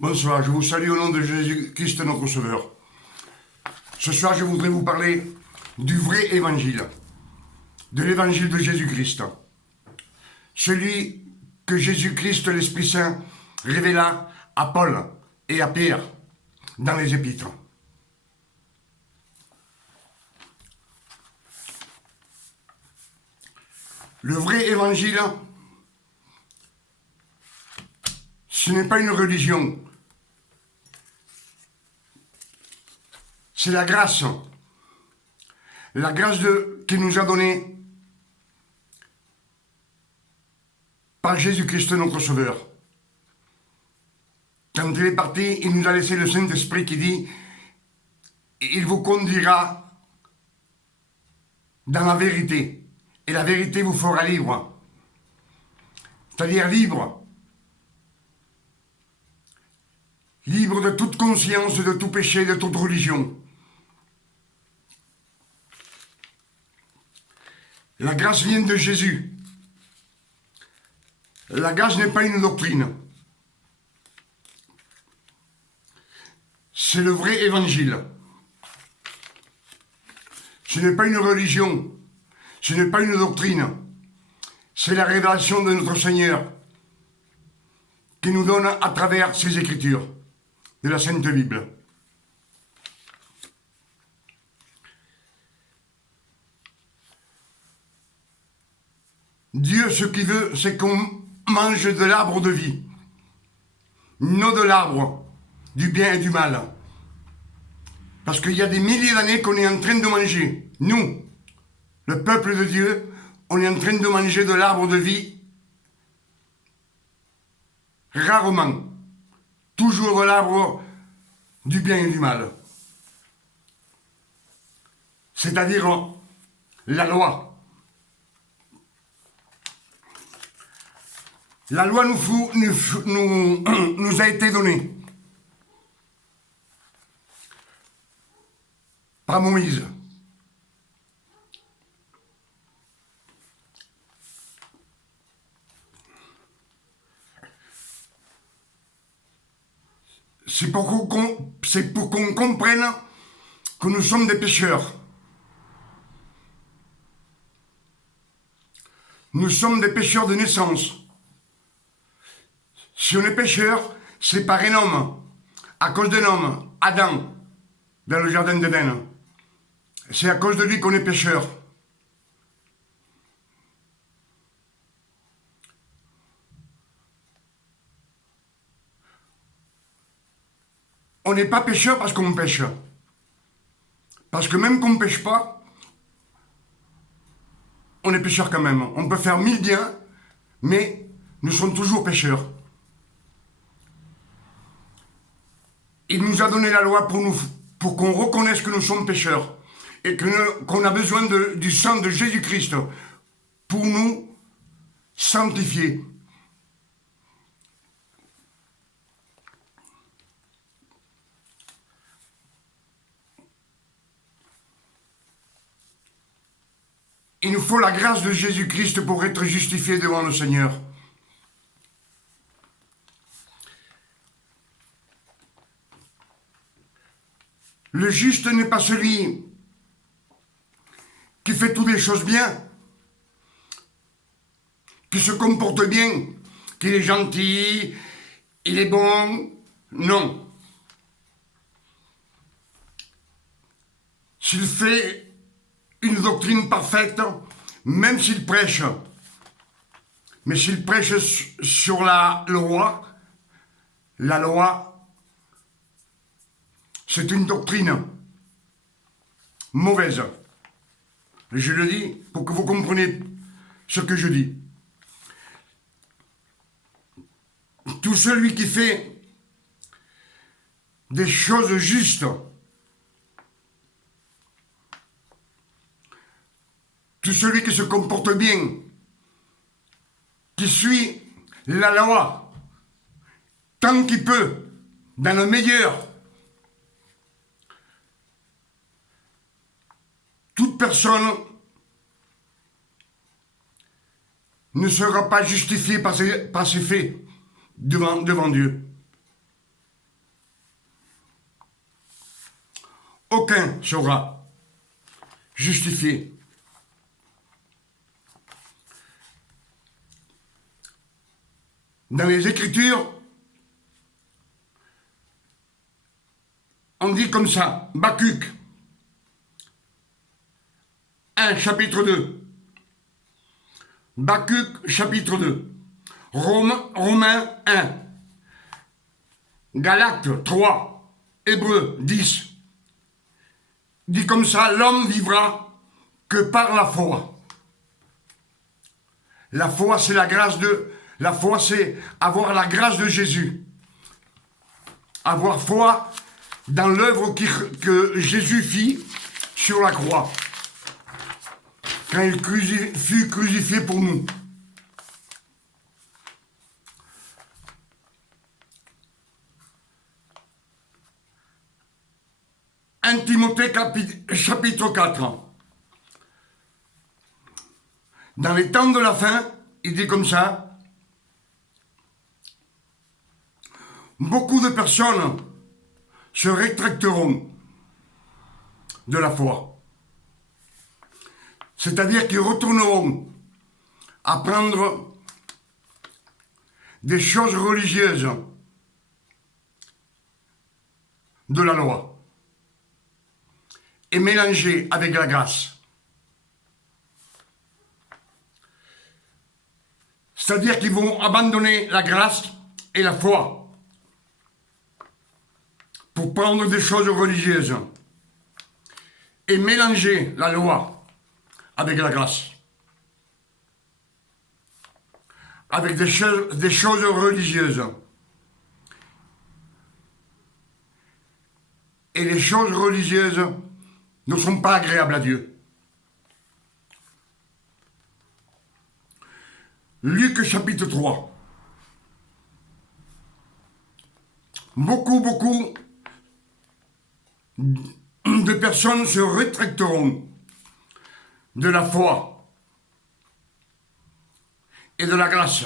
Bonsoir, je vous salue au nom de Jésus-Christ notre Sauveur. Ce soir, je voudrais vous parler du vrai évangile, de l'évangile de Jésus-Christ. Celui que Jésus-Christ, l'Esprit Saint, révéla à Paul et à Pierre dans les Épîtres. Le vrai évangile, ce n'est pas une religion. C'est la grâce. La grâce qu'il nous a donnée par Jésus-Christ notre Sauveur. Quand il est parti, il nous a laissé le Saint-Esprit qui dit « Il vous conduira dans la vérité, et la vérité vous fera libre. » C'est-à-dire libre. Libre de toute conscience, de tout péché, de toute religion. La grâce vient de Jésus. La grâce n'est pas une doctrine. C'est le vrai évangile. Ce n'est pas une religion. Ce n'est pas une doctrine. C'est la révélation de notre Seigneur qui nous donne à travers ses Écritures de la Sainte Bible. Dieu, ce qu'il veut, c'est qu'on mange de l'arbre de vie, non de l'arbre du bien et du mal. Parce qu'il y a des milliers d'années qu'on est en train de manger. Nous, le peuple de Dieu, on est en train de manger de l'arbre de vie rarement. Toujours de l'arbre du bien et du mal. C'est-à-dire la loi. La loi nous a été donnée par Moïse. C'est pour qu'on comprenne que nous sommes des pécheurs. Nous sommes des pécheurs de naissance. Si on est pécheur, c'est par un homme, à cause d'un homme, Adam, dans le jardin d'Éden. C'est à cause de lui qu'on est pécheur. On n'est pas pécheur parce qu'on pêche. Parce que même qu'on ne pêche pas, on est pécheur quand même. On peut faire 1000 biens, mais nous sommes toujours pécheurs. Il nous a donné la loi pour qu'on reconnaisse que nous sommes pécheurs et qu'on a besoin du sang de Jésus-Christ pour nous sanctifier. Il nous faut la grâce de Jésus-Christ pour être justifiés devant le Seigneur. Le juste n'est pas celui qui fait toutes les choses bien, qui se comporte bien, qu'il est gentil, il est bon. Non. S'il fait une doctrine parfaite, même s'il prêche, mais s'il prêche sur la loi, c'est une doctrine mauvaise. Je le dis pour que vous compreniez ce que je dis. Tout celui qui fait des choses justes, tout celui qui se comporte bien, qui suit la loi, tant qu'il peut, dans le meilleur, toute personne ne sera pas justifiée par ses faits devant Dieu. aucun sera justifié. Dans les Écritures, on dit comme ça, Habakkuk 1, chapitre 2. Habakkuk, chapitre 2. Romains 1. Galates 3. Hébreux 10. Dit comme ça, l'homme vivra que par la foi. La foi, c'est la grâce de... La foi, c'est avoir la grâce de Jésus. Avoir foi dans l'œuvre que Jésus fit sur la croix. Quand il fut crucifié pour nous. Timothée chapitre 4. Dans les temps de la fin, il dit comme ça, beaucoup de personnes se rétracteront de la foi. C'est-à-dire qu'ils retourneront à prendre des choses religieuses de la loi et mélanger avec la grâce. C'est-à-dire qu'ils vont abandonner la grâce et la foi pour prendre des choses religieuses et mélanger la loi avec la grâce. Avec des choses religieuses. Et les choses religieuses ne sont pas agréables à Dieu. Luc chapitre 3. Beaucoup de personnes se rétracteront de la foi et de la grâce.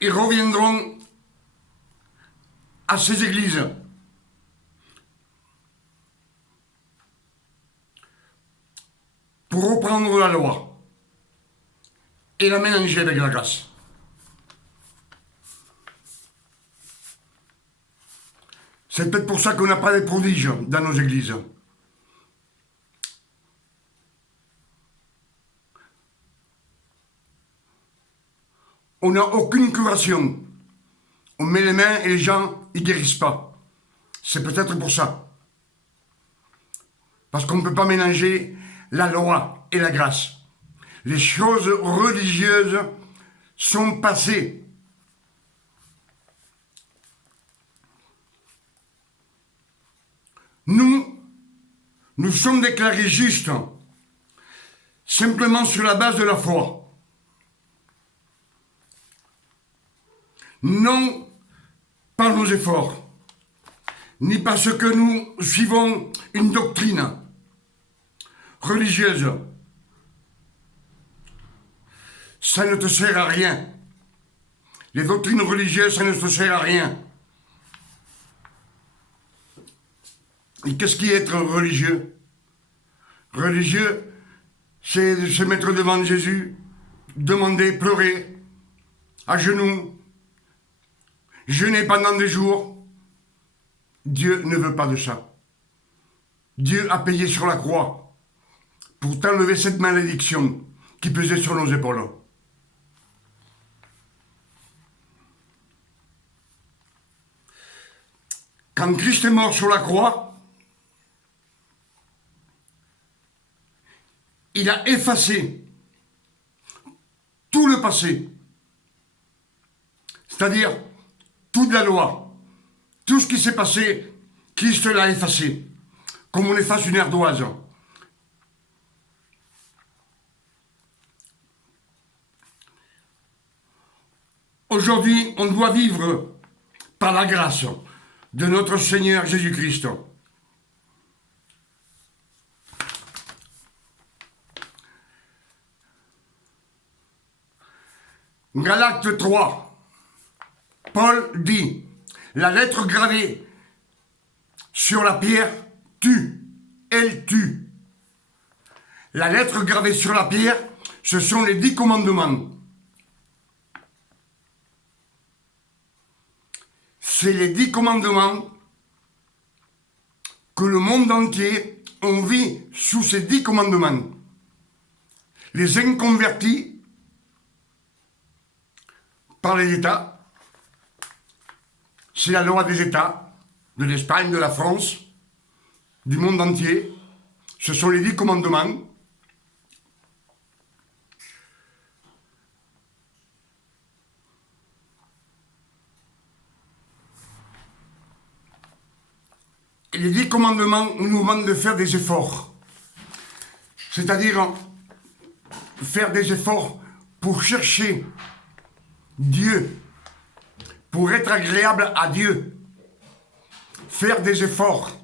Ils reviendront à ces églises pour reprendre la loi et la mélanger avec la grâce. C'est peut-être pour ça qu'on n'a pas de prodiges dans nos églises. On n'a aucune curation. On met les mains et les gens, ils ne guérissent pas. C'est peut-être pour ça. Parce qu'on ne peut pas mélanger la loi et la grâce. Les choses religieuses sont passées. Nous sommes déclarés justes simplement sur la base de la foi. Non par nos efforts, ni parce que nous suivons une doctrine religieuse. Ça ne te sert à rien. Les doctrines religieuses, ça ne te sert à rien. Et qu'est-ce qui est être religieux? Religieux, c'est se mettre devant Jésus, demander, pleurer, à genoux, jeûner pendant des jours. Dieu ne veut pas de ça. Dieu a payé sur la croix pour t'enlever cette malédiction qui pesait sur nos épaules. Quand Christ est mort sur la croix, il a effacé tout le passé, c'est-à-dire toute la loi, tout ce qui s'est passé, Christ l'a effacé, comme on efface une ardoise. Aujourd'hui, on doit vivre par la grâce de notre Seigneur Jésus-Christ. Galates 3, Paul dit, La lettre gravée sur la pierre tue. Elle tue. La lettre gravée sur la pierre, ce sont les 10 commandements. C'est les 10 commandements que le monde entier, on vit sous ces 10 commandements. Les inconvertis par les États, c'est la loi des États, de l'Espagne, de la France, du monde entier. Ce sont les 10 commandements. Et les 10 commandements nous demandent de faire des efforts. C'est-à-dire faire des efforts pour chercher Dieu, pour être agréable à Dieu. Faire des efforts.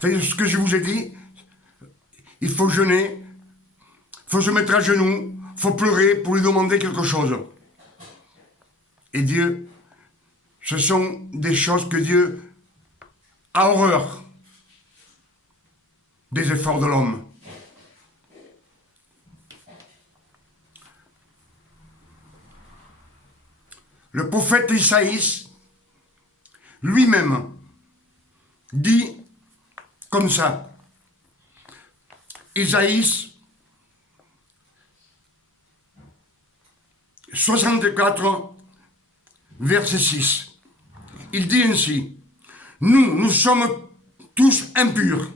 C'est ce que je vous ai dit. Il faut jeûner, il faut se mettre à genoux, il faut pleurer pour lui demander quelque chose. Et Dieu, ce sont des choses que Dieu a horreur des efforts de l'homme. Le prophète Isaïe lui-même dit comme ça. Isaïe 64, verset 6. Il dit ainsi: nous sommes tous impurs.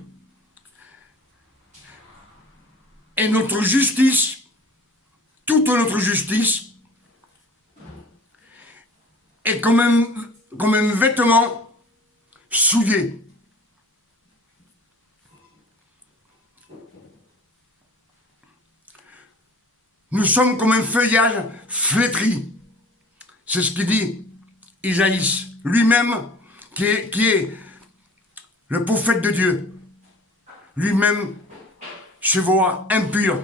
Et notre justice, toute notre justice, est comme un vêtement souillé. Nous sommes comme un feuillage flétri. C'est ce qu'il dit Isaïe, lui-même, qui est le prophète de Dieu. Lui-même se voit impur.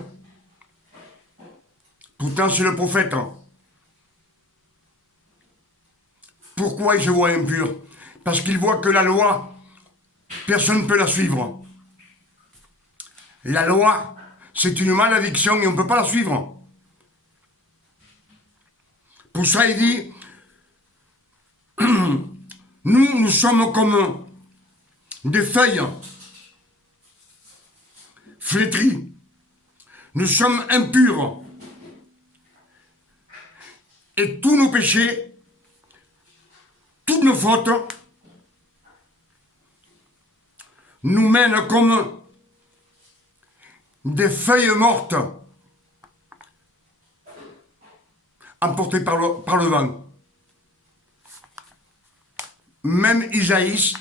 Pourtant, c'est le prophète. Pourquoi il se voit impur? Parce qu'il voit que la loi, personne ne peut la suivre. La loi, c'est une malédiction et on ne peut pas la suivre. Pour ça, il dit, nous sommes comme des feuilles flétries. Nous sommes impurs. Et tous nos péchés, toutes nos fautes, nous mènent comme des feuilles mortes emportées par le vent. Même Isaïe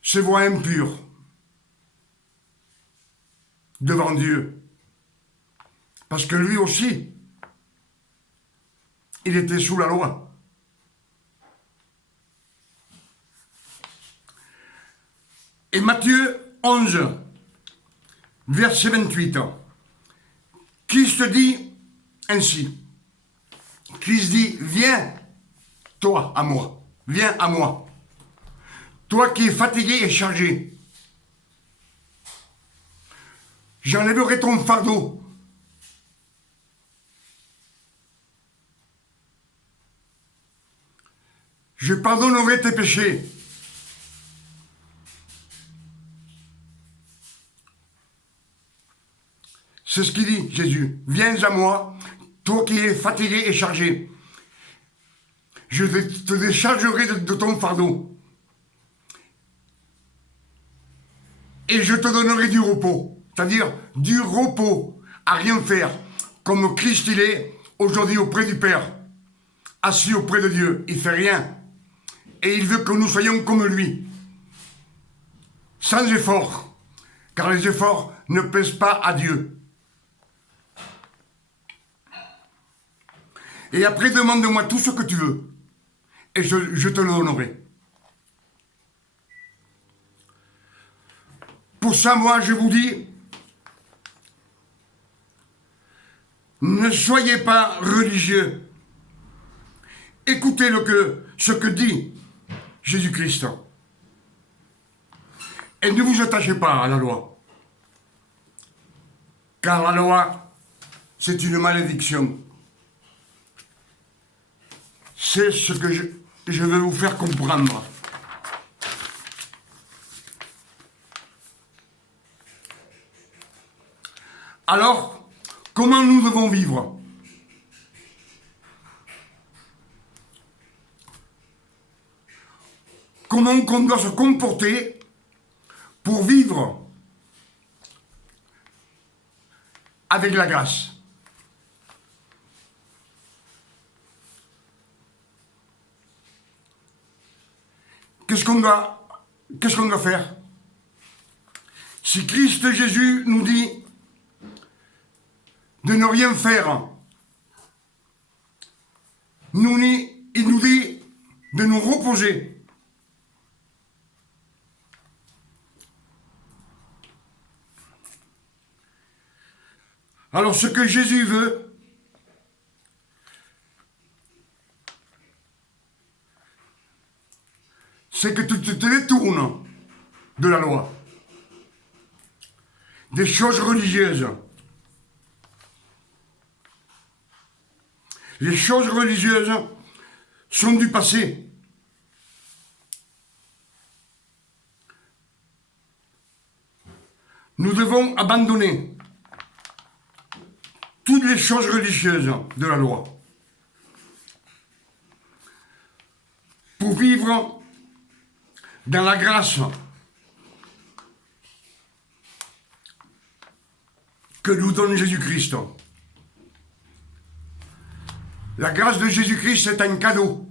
se voit impur devant Dieu. Parce que lui aussi, il était sous la loi. Et Matthieu 11, verset 28, Christ dit ainsi. Christ dit, viens, toi, à moi. Viens à moi. Toi qui es fatigué et chargé. J'enlèverai ton fardeau. Je pardonnerai tes péchés. C'est ce qu'il dit, Jésus. Viens à moi, toi qui es fatigué et chargé. Je te déchargerai de ton fardeau. Et je te donnerai du repos. C'est-à-dire du repos à rien faire. Comme Christ il est aujourd'hui auprès du Père. Assis auprès de Dieu. Il ne fait rien. Et il veut que nous soyons comme lui. Sans effort. Car les efforts ne plaisent pas à Dieu. Et après, demande-moi tout ce que tu veux. Et je te le donnerai. Pour ça, moi, je vous dis, ne soyez pas religieux écoutez ce que dit Jésus-Christ. Et ne vous attachez pas à la loi. Car la loi, c'est une malédiction. C'est ce que je veux vous faire comprendre. Alors, comment nous devons vivre? Comment on doit se comporter pour vivre avec la grâce? Qu'est-ce qu'on doit faire? Si Christ Jésus nous dit de ne rien faire, il nous dit de nous reposer. Alors ce que Jésus veut, c'est que tu te détournes de la loi, des choses religieuses. Les choses religieuses sont du passé. Nous devons abandonner toutes les choses religieuses de la loi pour vivre dans la grâce que nous donne Jésus-Christ. La grâce de Jésus-Christ, c'est un cadeau.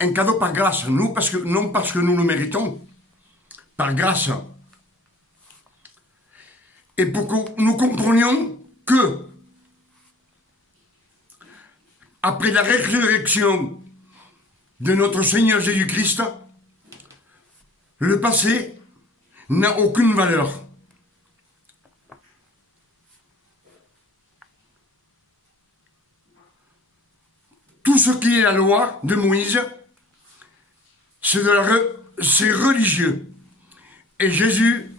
Un cadeau par grâce, non parce que nous le méritons, par grâce. Et pour que nous comprenions que, après la résurrection de notre Seigneur Jésus-Christ, le passé n'a aucune valeur. Tout ce qui est la loi de Moïse, c'est religieux. Et Jésus,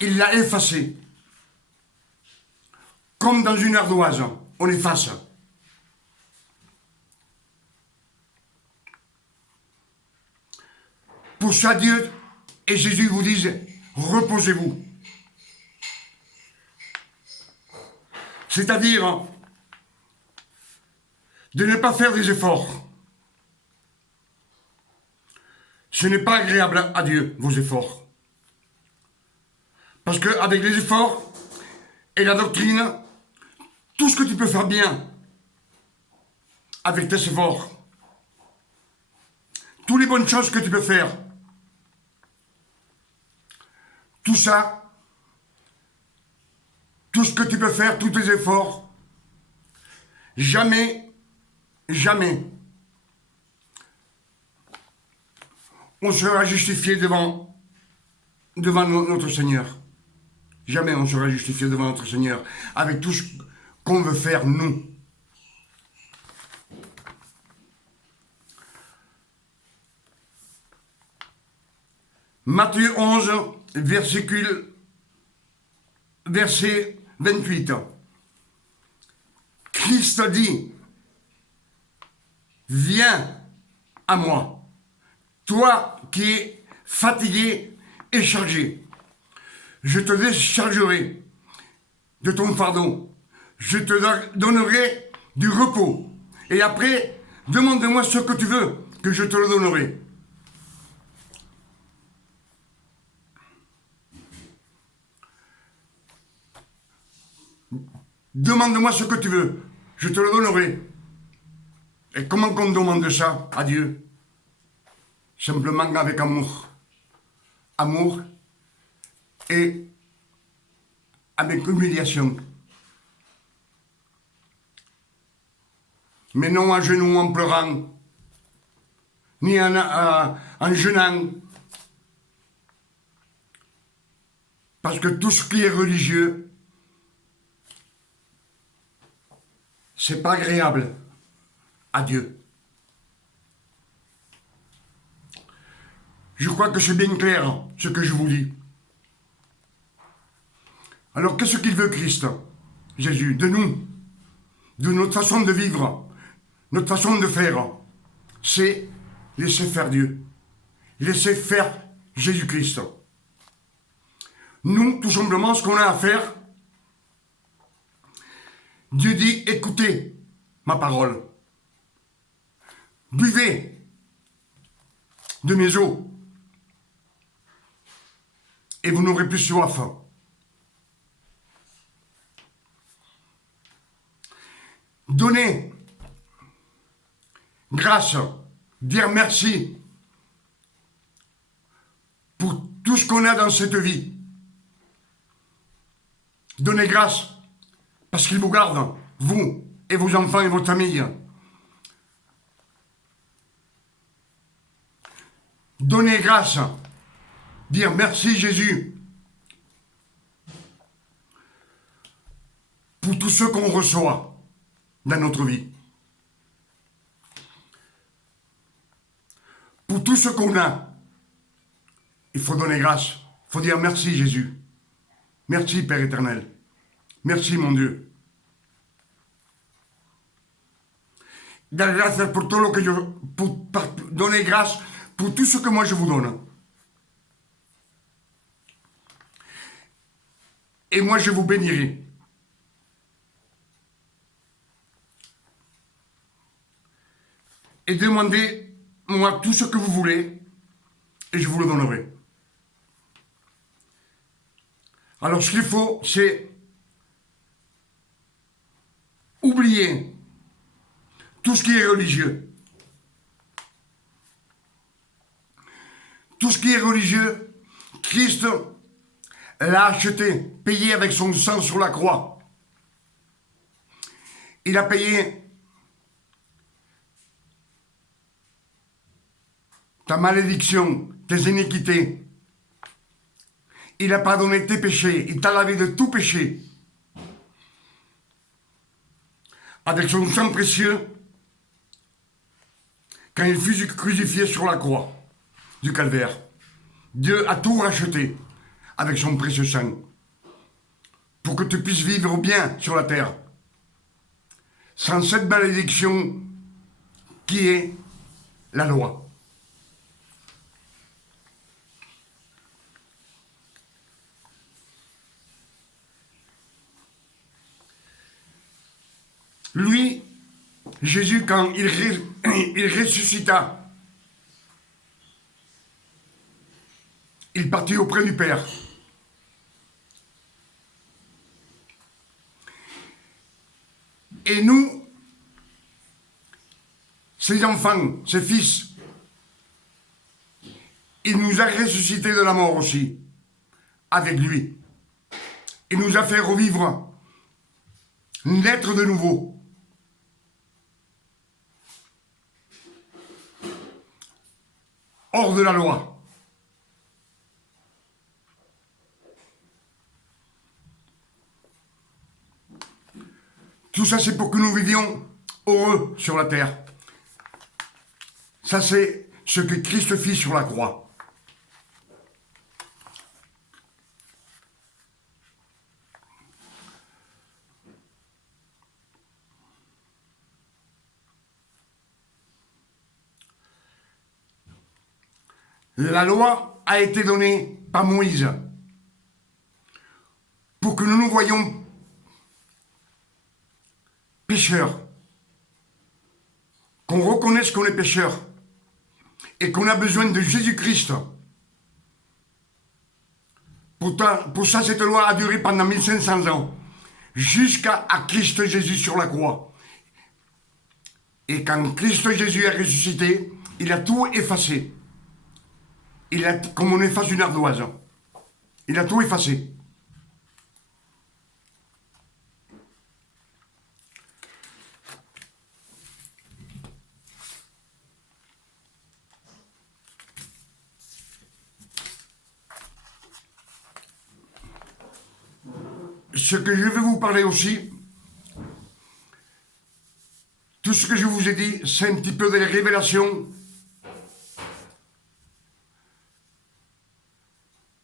il l'a effacé. Comme dans une ardoise, on efface. Pour ça, Dieu et Jésus vous disent, reposez-vous. C'est-à-dire de ne pas faire des efforts. Ce n'est pas agréable à Dieu, vos efforts. Parce qu'avec les efforts et la doctrine, tout ce que tu peux faire bien avec tes efforts, toutes les bonnes choses que tu peux faire, tout ça, tout ce que tu peux faire, tous tes efforts, jamais on sera justifié devant notre Seigneur. Jamais on sera justifié devant notre Seigneur avec tout ce qu'on veut faire, nous. Matthieu 11, verset 28. Christ dit, viens à moi, toi qui es fatigué et chargé. Je te déchargerai de ton fardeau. Je te donnerai du repos. Et après, demande-moi ce que tu veux, que je te le donnerai. Demande-moi ce que tu veux, je te le donnerai. Et comment qu'on demande ça à Dieu? Simplement avec amour. Amour et avec humiliation. Mais non à genoux en pleurant, ni en jeûnant. Parce que tout ce qui est religieux, c'est pas agréable à Dieu. Je crois que c'est bien clair ce que je vous dis. Alors qu'est-ce qu'il veut Christ, Jésus, de nous, de notre façon de vivre, notre façon de faire? C'est laisser faire Dieu, laisser faire Jésus-Christ. Nous, tout simplement, ce qu'on a à faire, Dieu dit, écoutez ma parole, buvez de mes eaux, et vous n'aurez plus soif. Donnez grâce, dire merci pour tout ce qu'on a dans cette vie. Donnez grâce parce qu'il vous garde, vous et vos enfants et votre famille. Donnez grâce, dire merci Jésus pour tout ce qu'on reçoit dans notre vie. Pour tout ce qu'on a, il faut donner grâce. Il faut dire merci Jésus. Merci Père éternel. Merci mon Dieu. Dar gracias por todo lo que yo... donner grâce pour tout ce que moi je vous donne. Et moi je vous bénirai. Et demandez-moi tout ce que vous voulez et je vous le donnerai. Alors ce qu'il faut, c'est oublier tout ce qui est religieux. Tout ce qui est religieux, Christ l'a acheté, payé avec son sang sur la croix. Il a payé ta malédiction, tes iniquités. Il a pardonné tes péchés, il t'a lavé de tout péché. Avec son sang précieux, quand il fut crucifié sur la croix du calvaire. Dieu a tout racheté avec son précieux sang pour que tu puisses vivre bien sur la terre sans cette malédiction qui est la loi. Lui, Jésus, quand il ressuscita, il partit auprès du Père. Et nous, ses enfants, ses fils, il nous a ressuscités de la mort aussi, avec lui. Il nous a fait revivre, naître de nouveau. Hors de la loi. Tout ça, c'est pour que nous vivions heureux sur la terre. Ça, c'est ce que Christ fit sur la croix. La loi a été donnée par Moïse pour que nous nous voyions pécheurs, qu'on reconnaisse qu'on est pécheurs et qu'on a besoin de Jésus-Christ. Pour ça, cette loi a duré pendant 1500 ans, jusqu'à Christ Jésus sur la croix. Et quand Christ Jésus est ressuscité, il a tout effacé. Comme on efface une ardoise. Il a tout effacé. Ce que je vais vous parler aussi, ce que je vous ai dit, c'est un petit peu des révélations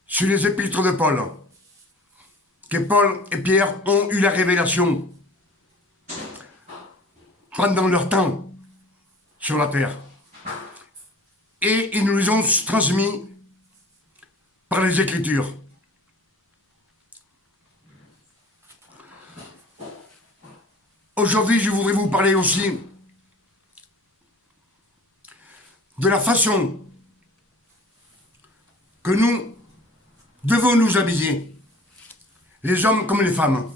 sur les épîtres de Paul. Que Paul et Pierre ont eu la révélation pendant leur temps sur la terre. Et ils nous les ont transmis par les Écritures. Aujourd'hui, je voudrais vous parler aussi de la façon que nous devons nous habiller, les hommes comme les femmes.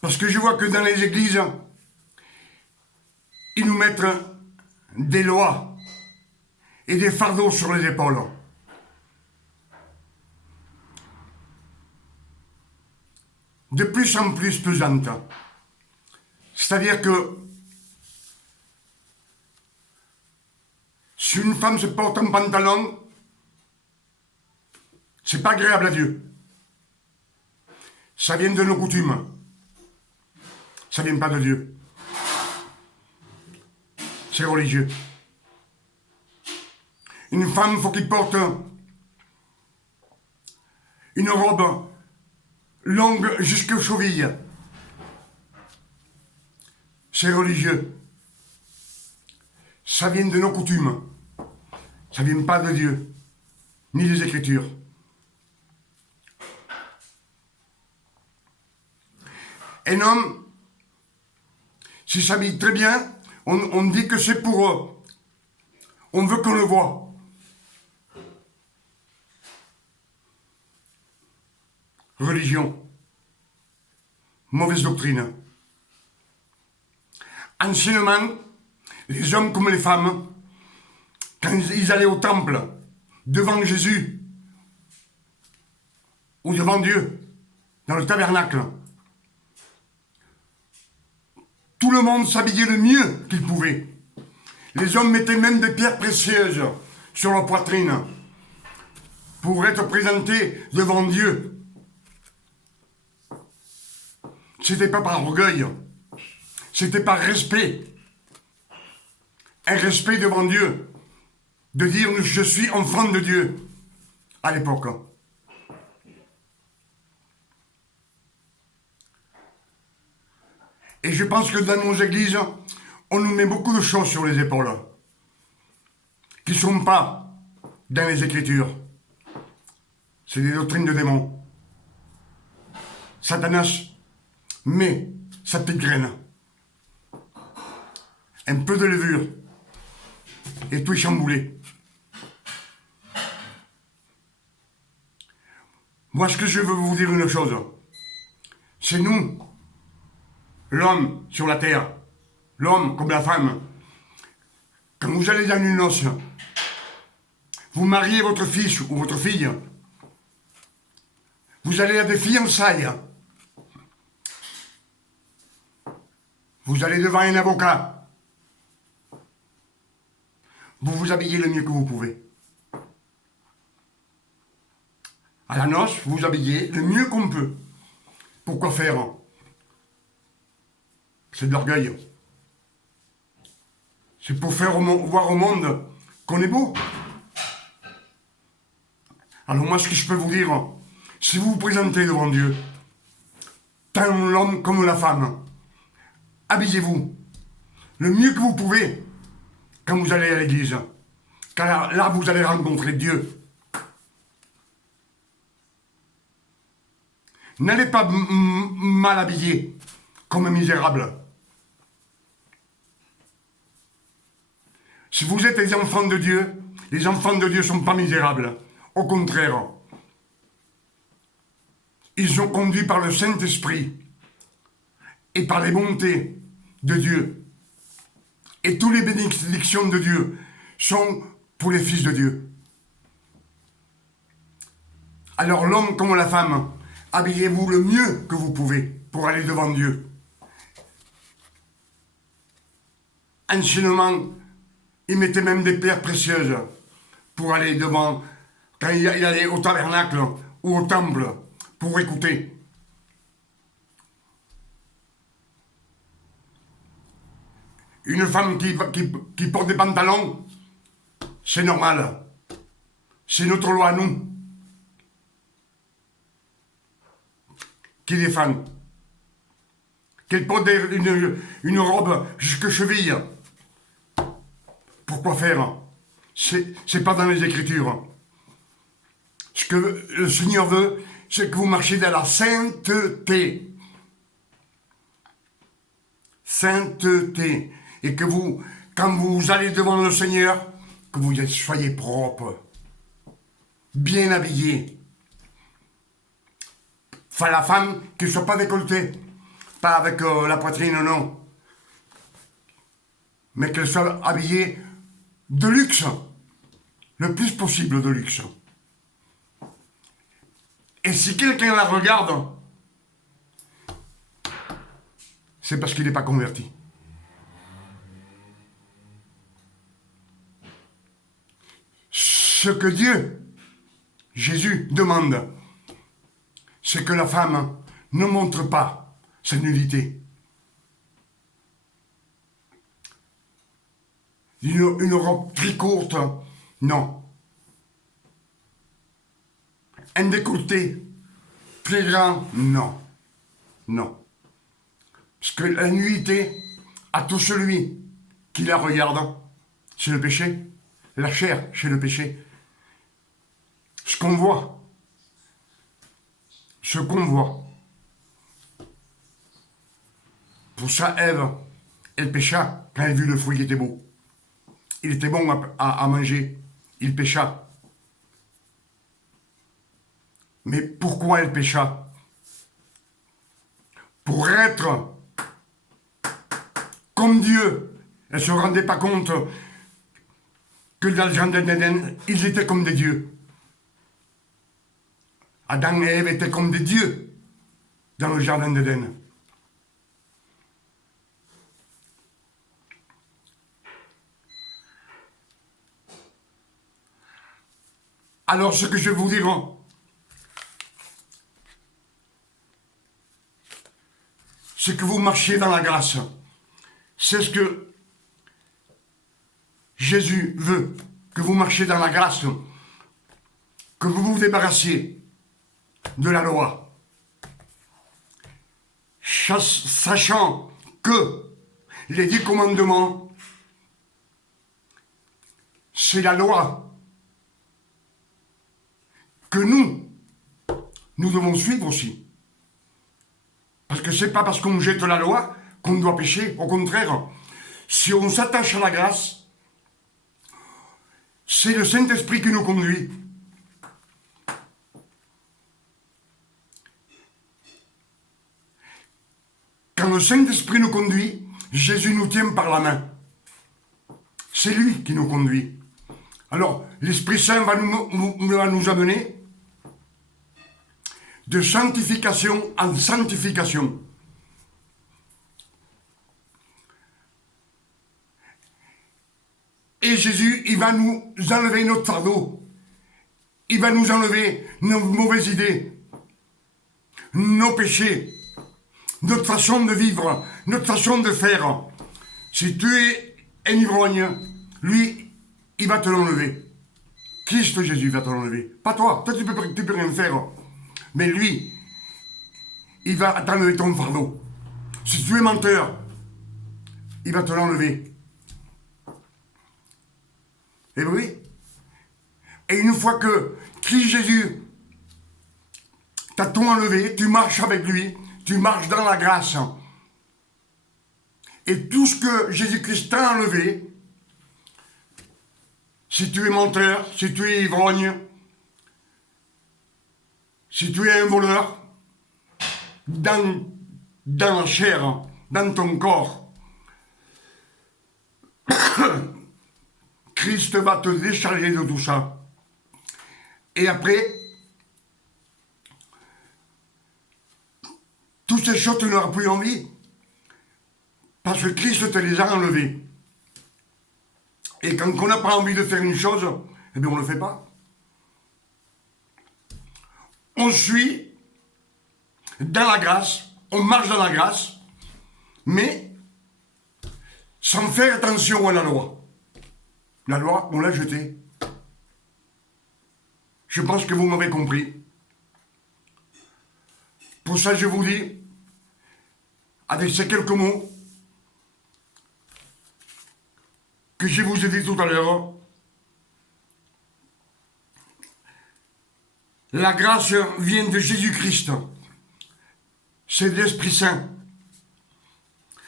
Parce que je vois que dans les églises, ils nous mettent des lois et des fardeaux sur les épaules. De plus en plus pesantes. C'est-à-dire que si une femme se porte un pantalon, c'est pas agréable à Dieu. Ça vient de nos coutumes. Ça vient pas de Dieu. C'est religieux. Une femme, faut qu'il porte une robe longue jusqu'aux chevilles. C'est religieux. Ça vient de nos coutumes. Ça vient pas de Dieu, ni des Écritures. Un homme, s'il s'habille très bien, on dit que c'est pour eux. On veut qu'on le voie. Religion. Mauvaise doctrine. Anciennement, les hommes comme les femmes, quand ils allaient au temple, devant Jésus, ou devant Dieu, dans le tabernacle, tout le monde s'habillait le mieux qu'il pouvait. Les hommes mettaient même des pierres précieuses sur leur poitrine pour être présentés devant Dieu. C'était pas par orgueil, c'était par respect. Un respect devant Dieu. De dire je suis enfant de Dieu à l'époque. Et je pense que dans nos églises, on nous met beaucoup de choses sur les épaules qui ne sont pas dans les Écritures. C'est des doctrines de démons. Satanas met sa petite graine. Un peu de levure. Et tout est chamboulé. Moi, ce que je veux vous dire une chose. C'est nous, l'homme sur la terre, l'homme comme la femme. Quand vous allez dans une noce, vous mariez votre fils ou votre fille, vous allez à des fiançailles. Vous allez devant un avocat. Vous vous habillez le mieux que vous pouvez. À la noce, vous vous habillez le mieux qu'on peut. Pourquoi faire? C'est de l'orgueil. C'est pour faire voir au monde qu'on est beau. Alors moi, ce que je peux vous dire, si vous vous présentez devant Dieu, tant l'homme comme la femme, habillez-vous le mieux que vous pouvez quand vous allez à l'église. Car là, vous allez rencontrer Dieu. N'allez pas mal habillé, comme un misérable. Si vous êtes des enfants de Dieu, les enfants de Dieu ne sont pas misérables. Au contraire, ils sont conduits par le Saint-Esprit et par les bontés de Dieu. Et toutes les bénédictions de Dieu sont pour les fils de Dieu. Alors l'homme comme la femme, habillez-vous le mieux que vous pouvez pour aller devant Dieu. Anciennement, ils mettaient même des pierres précieuses pour aller devant, quand il allait au tabernacle ou au temple, pour écouter. Une femme qui porte des pantalons, c'est normal. C'est notre loi à nous qui défend. Qu'elle porte une robe jusque cheville. Pourquoi faire? C'est pas dans les Écritures. Ce que le Seigneur veut, c'est que vous marchiez dans la sainteté. Sainteté. Et que vous, quand vous allez devant le Seigneur, que vous soyez propre, bien habillé. Enfin, la femme qui ne soit pas décolletée, pas avec la poitrine, non. Mais qu'elle soit habillée de luxe, le plus possible de luxe. Et si quelqu'un la regarde, c'est parce qu'il n'est pas converti. Ce que Dieu, Jésus, demande, c'est que la femme ne montre pas sa nudité. Une robe très courte, non. Un décolleté très grand, non. Non. Parce que la nudité, à tout celui qui la regarde, c'est le péché. La chair, c'est le péché. Ce qu'on voit. Ce qu'on voit. Pour ça, Ève, elle pécha quand elle vit le fruit qui était beau. Il était bon à manger. Il pécha. Mais pourquoi elle pécha? Pour être comme Dieu. Elle ne se rendait pas compte que dans le jardin d'Éden, ils étaient comme des dieux. Adam et Ève étaient comme des dieux dans le jardin d'Éden. Alors ce que je vais vous dire, c'est que vous marchiez dans la grâce. C'est ce que Jésus veut, que vous marchiez dans la grâce, que vous vous débarrassiez de la loi, sachant que les 10 commandements, c'est la loi que nous devons suivre aussi. Parce que c'est pas parce qu'on jette la loi qu'on doit pécher. Au contraire, si on s'attache à la grâce, c'est le Saint-Esprit qui nous conduit. Quand le Saint-Esprit nous conduit, Jésus nous tient par la main. C'est lui qui nous conduit. Alors, l'Esprit Saint va nous amener de sanctification en sanctification. Et Jésus, il va nous enlever notre fardeau. Il va nous enlever nos mauvaises idées, nos péchés, notre façon de vivre, notre façon de faire. Si tu es un ivrogne, lui, il va te l'enlever. Christ Jésus va te l'enlever. Pas toi. Toi, tu peux rien faire. Mais lui, il va t'enlever ton fardeau. Si tu es menteur, il va te l'enlever. Et oui. Et une fois que Christ Jésus t'a tout enlevé, tu marches avec lui, tu marches dans la grâce. Et tout ce que Jésus-Christ t'a enlevé, si tu es menteur, si tu es ivrogne, si tu es un voleur, dans la chair, dans ton corps, Christ va te décharger de tout ça. Et après, toutes ces choses, tu n'auras plus envie. Parce que Christ te les a enlevées. Et quand on n'a pas envie de faire une chose, eh bien on ne le fait pas. On suit dans la grâce, on marche dans la grâce, mais sans faire attention à la loi. La loi, on l'a jetée. Je pense que vous m'avez compris. Pour ça, je vous dis, avec ces quelques mots, que je vous ai dit tout à l'heure, la grâce vient de Jésus-Christ. C'est de l'Esprit Saint.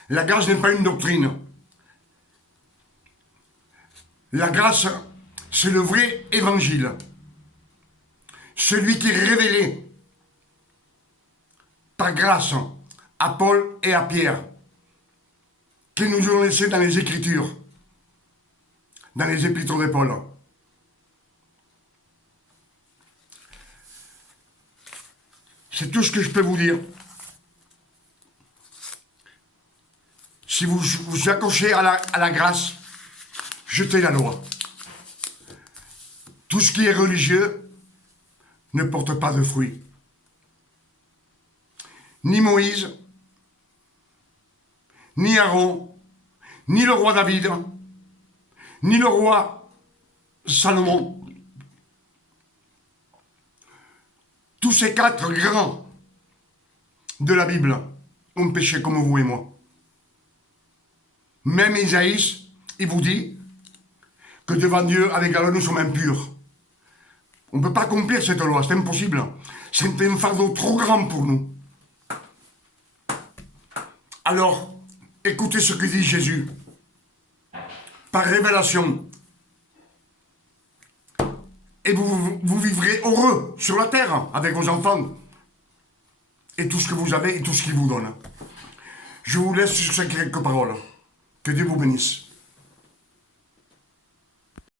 La grâce n'est pas une doctrine. La grâce, c'est le vrai évangile. Celui qui est révélé par grâce à Paul et à Pierre, qui nous ont laissé dans les Écritures, dans les épîtres de Paul. C'est tout ce que je peux vous dire. Si vous vous accrochez à la grâce, jetez la loi. Tout ce qui est religieux ne porte pas de fruits. Ni Moïse, ni Aaron, ni le roi David, ni le roi Salomon. Tous ces 4 grands de la Bible ont péché comme vous et moi. Même Isaïe, il vous dit que devant Dieu, avec la loi, nous sommes impurs. On ne peut pas accomplir cette loi, c'est impossible. C'est un fardeau trop grand pour nous. Alors, écoutez ce que dit Jésus. Par révélation. Et vous vivrez heureux sur la terre avec vos enfants. Et tout ce que vous avez et tout ce qu'il vous donne. Je vous laisse sur ces quelques paroles. Que Dieu vous bénisse.